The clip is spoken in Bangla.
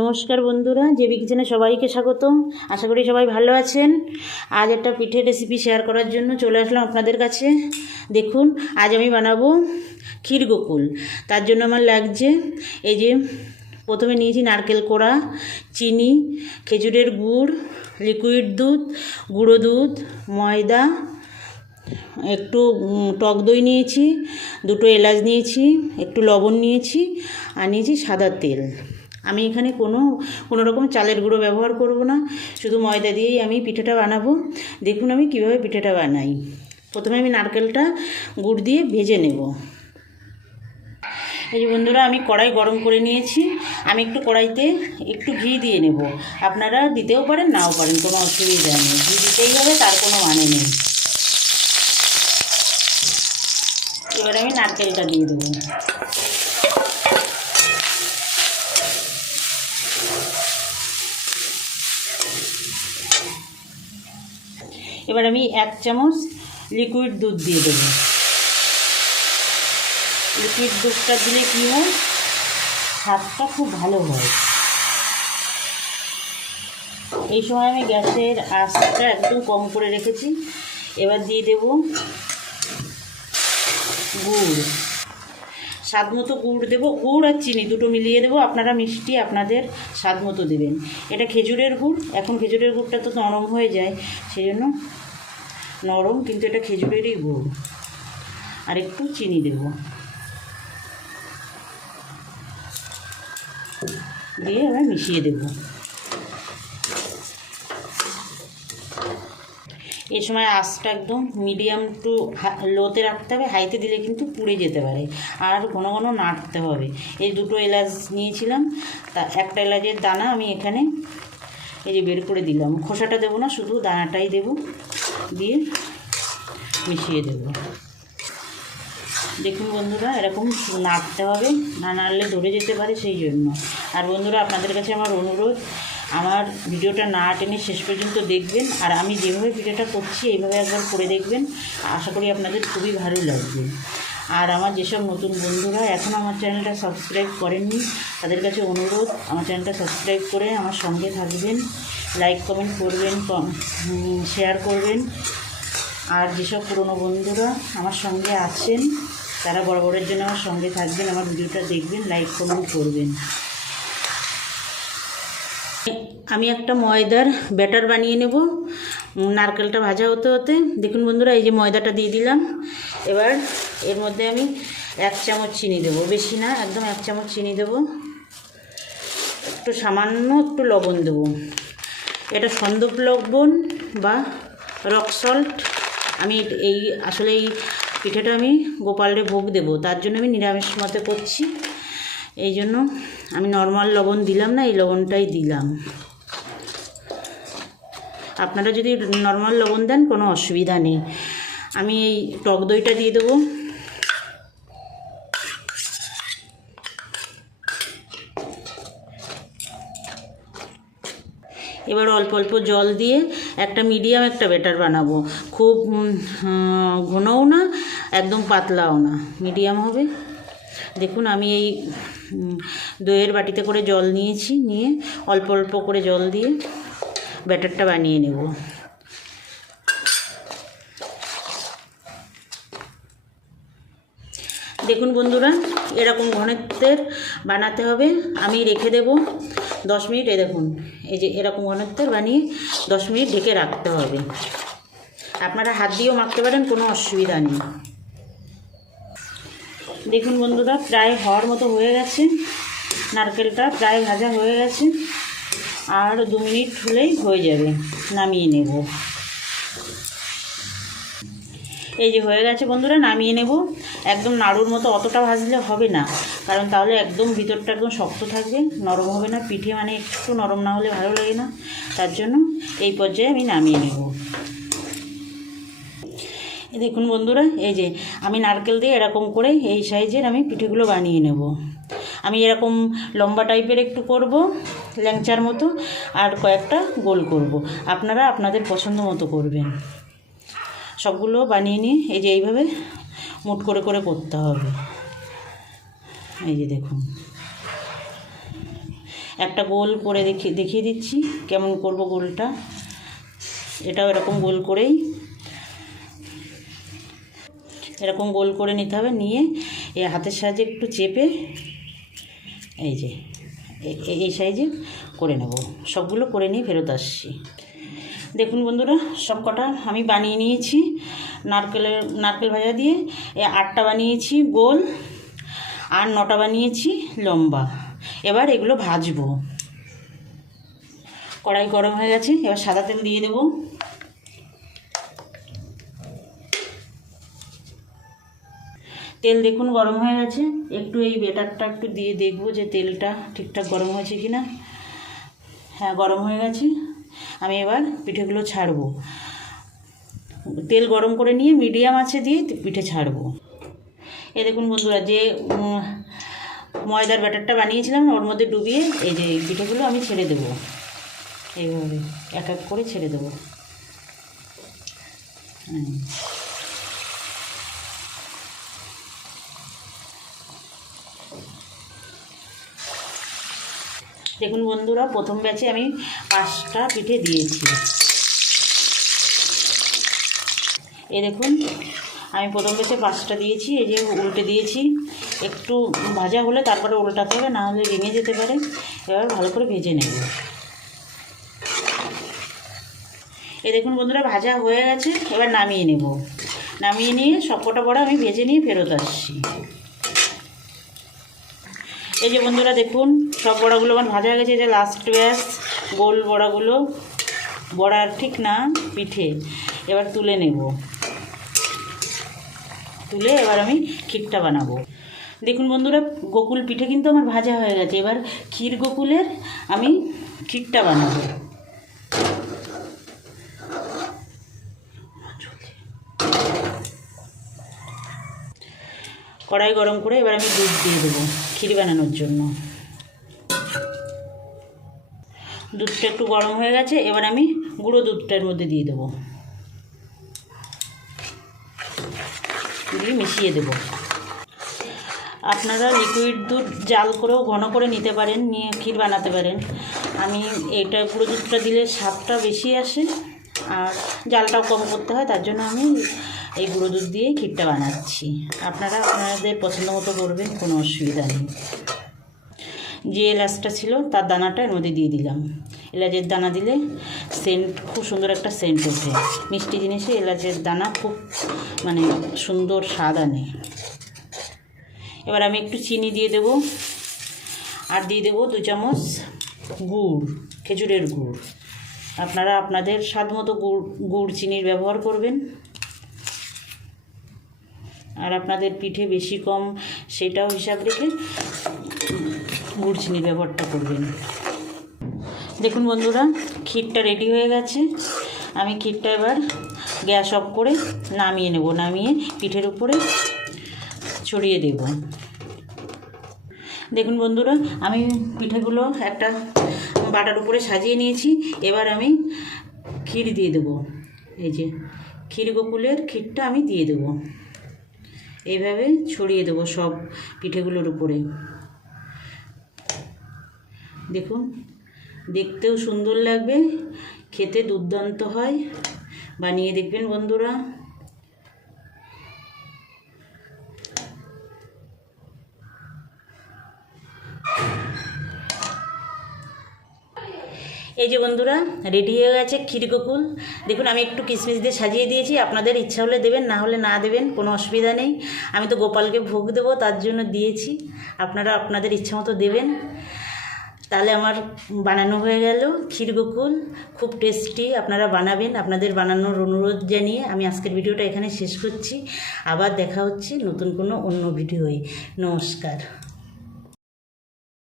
নমস্কার বন্ধুরা, জেবি কিচেনে সবাইকে স্বাগত। আশা করি সবাই ভালো আছেন। আজ একটা পিঠের রেসিপি শেয়ার করার জন্য চলে আসলাম আপনাদের কাছে। দেখুন, আজ আমি বানাবো ক্ষীর গোকুল। তার জন্য আমার লাগছে এই যে প্রথমে নিয়েছি নারকেল কোড়া, চিনি, খেজুরের গুড়, লিকুইড দুধ, গুঁড়ো দুধ, ময়দা, একটু টক দই নিয়েছি, দুটো এলাচ নিয়েছি, একটু লবণ নিয়েছি, আর নিয়েছি সাদা তেল। আমি এখানে কোনো রকম চালের গুঁড়ো ব্যবহার করব না, শুধু ময়দা দিয়েই আমি পিঠেটা বানাবো। দেখুন আমি কিভাবে পিঠেটা বানাই। প্রথমে আমি নারকেলটা গুড় দিয়ে ভেজে নেব। এই যে বন্ধুরা, আমি কড়াই গরম করে নিয়েছি। আমি একটু কড়াইতে একটু ঘি দিয়ে নেব। আপনারা দিতেও পারেন, নাও পারেন, কোনো অসুবিধা নেই। ঘি দিতেই হবে, তার কোনো মানে নেই। এবারে আমি নারকেলটা দিয়ে দেবো। এবার আমি 1 চামচ লিকুইড দুধ দিয়ে দেবো। লিকুইড দুধটা দিলে কী হয়, স্বাদটা খুব ভালো হয়। এই সময় আমি গ্যাসের আঁচটা একদম কম করে রেখেছি। এবার দিয়ে দেব গুড়, স্বাদ মতো গুড় দেবো। গুড় আর চিনি দুটো মিলিয়ে দেবো। আপনারা মিষ্টি আপনাদের স্বাদ মতো দেবেন। এটা খেজুরের গুড়। এখন খেজুরের গুড়টা তো নরম হয়ে যায়, সেই জন্য নরম, কিন্তু এটা খেজুরেরই গুড়। আর একটু চিনি দেব, দিয়ে এবার মিশিয়ে দেব। এই সময় আঁচটা একদম মিডিয়াম টু লোতে রাখতে হবে। হাইতে দিলে কিন্তু পুড়ে যেতে পারে, আর ঘন ঘন নাড়তে হবে। এই দুটো এলাচ নিয়েছিলাম, তা একটা এলাচের দানা আমি এখানে এই যে বের করে দিলাম। খোসাটা দেবো না, শুধু দানাটাই দেব, দিয়ে মিশিয়ে দেব। দেখুন বন্ধুরা, এরকম নাড়তে হবে, না নাড়লে ধরে যেতে পারে, সেই জন্য। আর বন্ধুরা, আপনাদের কাছে আমার অনুরোধ, আমার ভিডিওটা না টেনে শেষ পর্যন্ত দেখবেন। আর আমি যেভাবে ভিডিওটা করছি এইভাবে একবার করে দেখবেন। আশা করি আপনাদের খুবই ভালো লাগবে। আর আমার যেসব নতুন বন্ধুরা এখনও আমার চ্যানেলটা সাবস্ক্রাইব করেননি, তাদের কাছে অনুরোধ, আমার চ্যানেলটা সাবস্ক্রাইব করে আমার সঙ্গে থাকবেন। লাইক কমেন্ট করবেন, শেয়ার করবেন। আর যেসব পুরনো বন্ধুরা আমার সঙ্গে আছেন, তারা বরাবরের জন্য আমার সঙ্গে থাকবেন, আমার ভিডিওটা দেখবেন, লাইক কমেন্ট করবেন। আমি একটা ময়দার ব্যাটার বানিয়ে নেব নারকেলটা ভাজা হতে হতে। দেখুন বন্ধুরা, এই যে ময়দাটা দিয়ে দিলাম। এবার এর মধ্যে আমি 1 চামচ চিনি দেবো, বেশি না, একদম 1 চামচ চিনি দেবো। একটু সামান্য একটু লবণ দেবো। এটা সন্দক লবণ বা রক সল্ট। আমি আসলে এই পিঠেটা আমি গোপালের ভোগ দেবো, তার জন্য আমি নিরামিষ মতে করছি, এই জন্য আমি নর্মাল লবণ দিলাম না, এই লবণটাই দিলাম। আপনারা যদি নর্মাল লবণ দেন কোনো অসুবিধা নেই। আমি এই টক দইটা দিয়ে দেবো। এবার অল্প অল্প জল দিয়ে একটা মিডিয়াম একটা ব্যাটার বানাবো। খুব ঘনও না, একদম পাতলাও না, মিডিয়াম হবে। দেখুন, আমি এই দইয়ের বাটিতে করে জল নিয়েছি, নিয়ে অল্প অল্প করে জল দিয়ে ব্যাটারটা বানিয়ে নেব। দেখুন বন্ধুরা, এরকম ঘনত্বের বানাতে হবে। আমি রেখে দেব 10 মিনিট। এই দেখুন, এই যে এরকম ঘনত্বের বানিয়ে 10 মিনিট ঢেকে রাখতে হবে। আপনারা হাত দিয়েও মাখতে পারেন, কোনো অসুবিধা নেই। দেখুন বন্ধুরা, প্রায় হওয়ার মতো হয়ে গেছে, নারকেলটা প্রায় ভাজা হয়ে গেছে। আর 2 মিনিট হলেই হয়ে যাবে, নামিয়ে নেব। এই যে হয়ে গেছে বন্ধুরা, নামিয়ে নেব। একদম নাড়ুর মতো অতটা ভাজলে হবে না, কারণ তাহলে একদম ভিতরটা একদম শক্ত থাকবে, নরম হবে না। পিঠে মানে একটু নরম না হলে ভালো লাগে না, তার জন্য এই পর্যায়ে আমি নামিয়ে নেব। দেখুন বন্ধুরা, এই যে আমি নারকেল দিয়ে এরকম করে এই সাইজের আমি পিঠেগুলো বানিয়ে নেব। আমি এরকম লম্বা টাইপের একটু করব, ল্যাংচার মতো, আর কয়েকটা গোল করব। আপনারা আপনাদের পছন্দ মতো করবেন। সবগুলো বানিয়ে নিয়ে এই যে এইভাবে মুট করে করে করতে হবে। এই যে দেখুন, একটা গোল করে দেখিয়ে দিচ্ছি কেমন করব গোলটা। এটাও এরকম গোল করেই এরকম গোল করে নিতে হবে। নিয়ে এই হাতের সাহায্যে একটু চেপে এই যে এই সাইজে করে নেব। সবগুলো করে নিয়ে ফেরত আসছি। দেখুন বন্ধুরা, সব কটা আমি বানিয়ে নিয়েছি নারকেল ভাজা দিয়ে। 8টা বানিয়েছি গোল আর 9টা বানিয়েছি লম্বা। এবার এগুলো ভাজবো। কড়াই গরম হয়ে গেছে, এবার সাদা তেল দিয়ে দেব। তেল দেখুন গরম হয়ে গেছে। একটু এই বেটারটা একটু দিয়ে দেখব যে তেলটা ঠিকঠাক গরম হয়েছে কি না। হ্যাঁ, গরম হয়ে গেছে। আমি এবার পিঠেগুলো ছাড়বো। তেল গরম করে নিয়ে মিডিয়াম আঁচে দিয়ে পিঠে ছাড়বো। দেখুন বন্ধুরা, যে ময়দার ব্যাটারটা বানিয়েছিলাম ওর মধ্যে ডুবিয়ে এই যে পিঠেগুলো আমি ছেড়ে দেবো। এইভাবে এক এক করে ছেড়ে দেবো। দেখুন বন্ধুরা, প্রথম ব্যাচে আমি 5টা পিঠে দিয়েছি। দেখুন আমি প্রথম ব্যাচে 5টা দিয়েছি। এই যে উল্টে দিয়েছি। একটু ভাজা হলে তারপরে উল্টাতে হবে, না হলে ভেঙে যেতে পারে। এবার ভালো করে ভেজে নেব। দেখুন বন্ধুরা, ভাজা হয়ে গেছে। এবার নামিয়ে নেব। নামিয়ে নিয়ে সবকটা বড়া আমি ভেজে নিয়ে ফেরত আসছি। এই যে বন্ধুরা দেখুন, সব বড়াগুলো আমার ভাজা হয়ে গেছে। এই যে লাস্ট ব্যাচ গোল বড়াগুলো, বড়ার ঠিক না পিঠে। এবার তুলে নেব। তুলে এবার আমি ক্ষীরটা বানাবো। দেখুন বন্ধুরা, গোকুল পিঠে কিন্তু আমার ভাজা হয়ে গেছে। এবার ক্ষীর গোকুলের আমি ক্ষীরটা বানাবো। কড়াই গরম করে এবার আমি দুধ দিয়ে দেবো ক্ষীর বানানোর জন্য। দুধটা একটু গরম হয়ে গেছে। এবার আমি গুঁড়ো দুধটার মধ্যে দিয়ে দেবো, দিয়ে মিশিয়ে দেব। আপনারা লিকুইড দুধ জাল করেও ঘন করে নিতে পারেন, নিয়ে ক্ষীর বানাতে পারেন। আমি এটা গুঁড়ো দুধটা দিলে স্বাদটা বেশি আসে আর জালটাও কম করতে হয়, তার জন্য আমি এই গুঁড়ো দুধ দিয়েই ক্ষীরটা বানাচ্ছি। আপনারা আপনাদের পছন্দ মতো করবেন, কোনো অসুবিধা নেই। যে এলাচটা ছিল তার দানাটা এর মধ্যে দিয়ে দিলাম। এলাচের দানা দিলে সেন্ট, খুব সুন্দর একটা সেন্ট ওঠে। মিষ্টি জিনিসে এলাচের দানা খুব সুন্দর স্বাদ আনে। এবার আমি একটু চিনি দিয়ে দেব, আর দিয়ে দেবো 2 চামচ গুড়, খেজুরের গুড়। আপনারা আপনাদের স্বাদ মতো গুড় চিনির ব্যবহার করবেন। আর আপনাদের পিঠে বেশি কম সেটাও হিসাব রেখে গুড় চিনির ব্যবহারটা করবেন। দেখুন বন্ধুরা, ক্ষীরটা রেডি হয়ে গেছে। আমি ক্ষীরটা এবার গ্যাস অফ করে নামিয়ে নেব। নামিয়ে পিঠের উপরে ছড়িয়ে দেব। দেখুন বন্ধুরা, আমি পিঠেগুলো একটা বাটার উপরে সাজিয়ে নিয়েছি। এবার আমি ক্ষীর দিয়ে দেবো। এই যে ক্ষীর গোকুলের ক্ষীরটা আমি দিয়ে দেবো। এইভাবে ছড়িয়ে দেবো সব পিঠেগুলোর উপরে। দেখুন, দেখতেও সুন্দর লাগবে, খেতে দুর্দান্ত হয়। বানিয়ে দেখবেন বন্ধুরা। এই যে বন্ধুরা, রেডি হয়ে গেছে ক্ষীর গোকুল। দেখুন আমি একটু কিশমিশ দিয়ে সাজিয়ে দিয়েছি। আপনাদের ইচ্ছা হলে দেবেন, না হলে না দেবেন, কোনো অসুবিধা নেই। আমি তো গোপালকে ভোগ দেবো, তার জন্য দিয়েছি। আপনারা আপনাদের ইচ্ছা মতো দেবেন। তাহলে আমার বানানো হয়ে গেল ক্ষীর গোকুল। খুব টেস্টি, আপনারা বানাবেন। আপনাদের বানানোর অনুরোধ জানিয়ে আমি আজকের ভিডিওটা এখানে শেষ করছি। আবার দেখা হচ্ছে নতুন কোনো অন্য ভিডিওয়ে। নমস্কার।